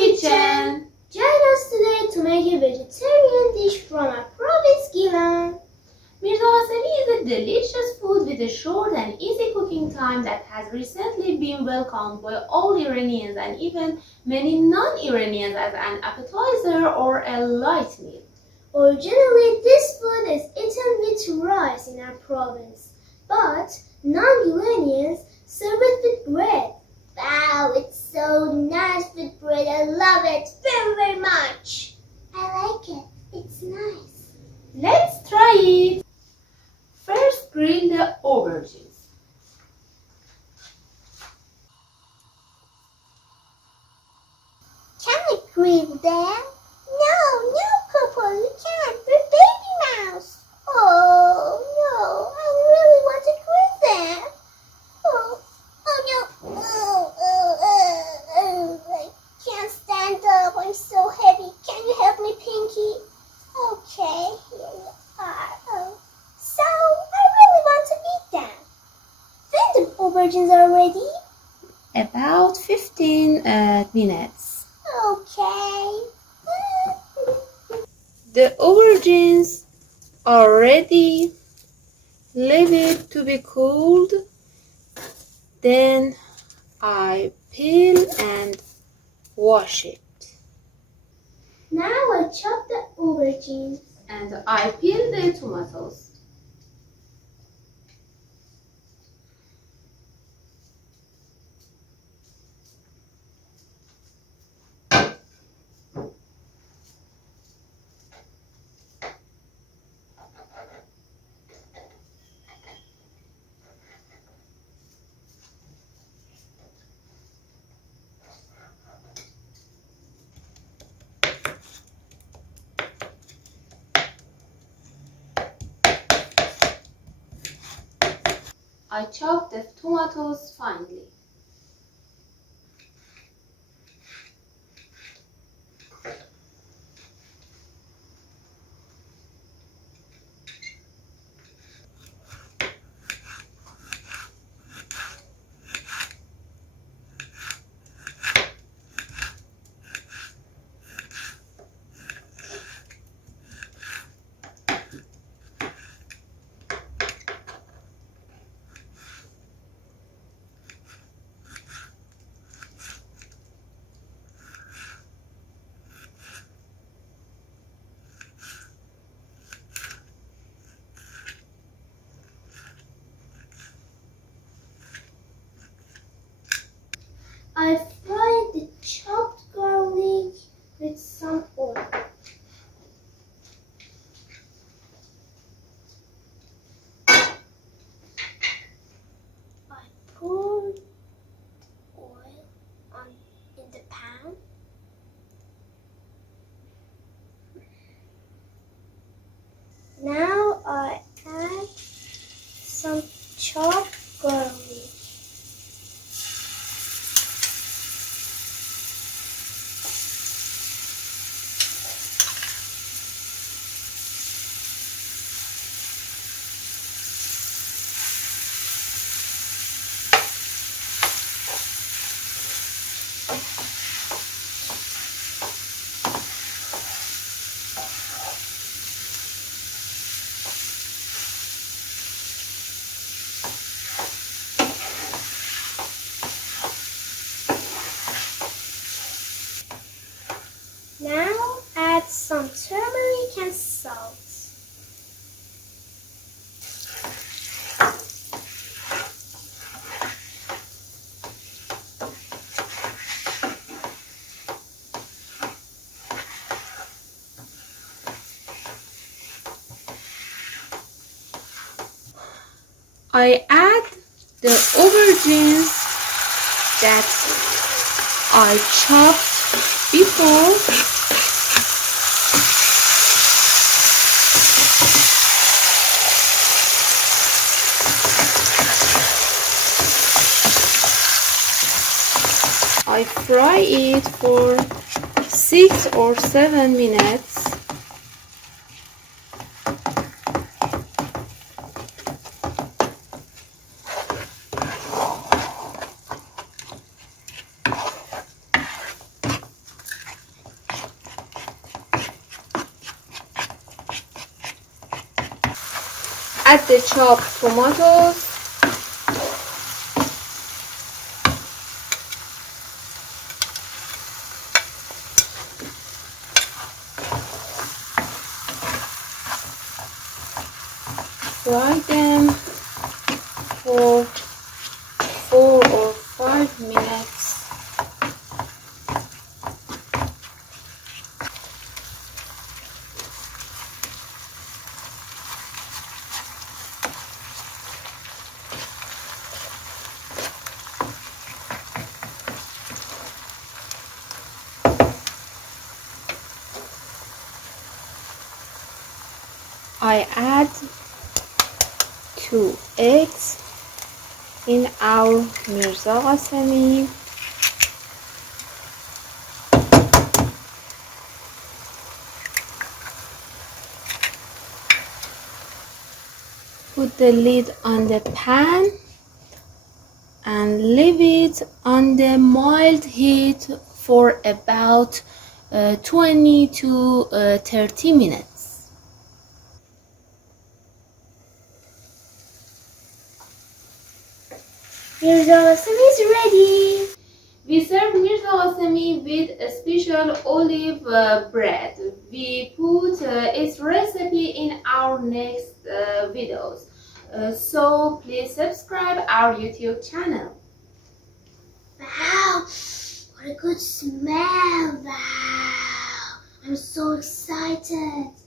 kitchen! Join us today to make a vegetarian dish from our province, Guilan. Mirza Ghasemi is a delicious food with a short and easy cooking time that has recently been welcomed by all Iranians and even many non-Iranians as an appetizer or a light meal. Originally, this food is eaten with rice in our province, but non-Guilanians serve it with bread. Wow, it's so nice with bread. I love it very, very much. I like it. It's nice. Let's try it. First, grill the aubergines. Can we grill them? No, Papa, you can't. They're baby mouse. Oh, no, I really want to grill them. Oh no. I can't stand up. I'm so heavy. Can you help me, Pinky? Okay, here you are. Oh. So, I really want to eat them. When the aubergines are ready? About 15 minutes. Okay. The aubergines are ready. Leave it to be cooled. Then I peel and wash it. Now I chop the aubergines. And I peel the tomatoes. I chop the tomatoes finely. I fry the chopped garlic with some oil. I pour oil in the pan. Now I add some chopped garlic. Now add some turmeric and salt. I add the aubergines that I chopped before. I fry it for 6 or 7 minutes. add the chopped tomatoes. Fry them for 4 or 5 minutes. I add 2 eggs in our Mirza Ghasemi. Put the lid on the pan and leave it on the mild heat for about 20 to 30 minutes. Mirza Ghasemi is ready. We serve Mirza Ghasemi with a special olive bread. We put its recipe in our next videos. So please subscribe our YouTube channel. Wow, what a good smell. Wow, I'm so excited.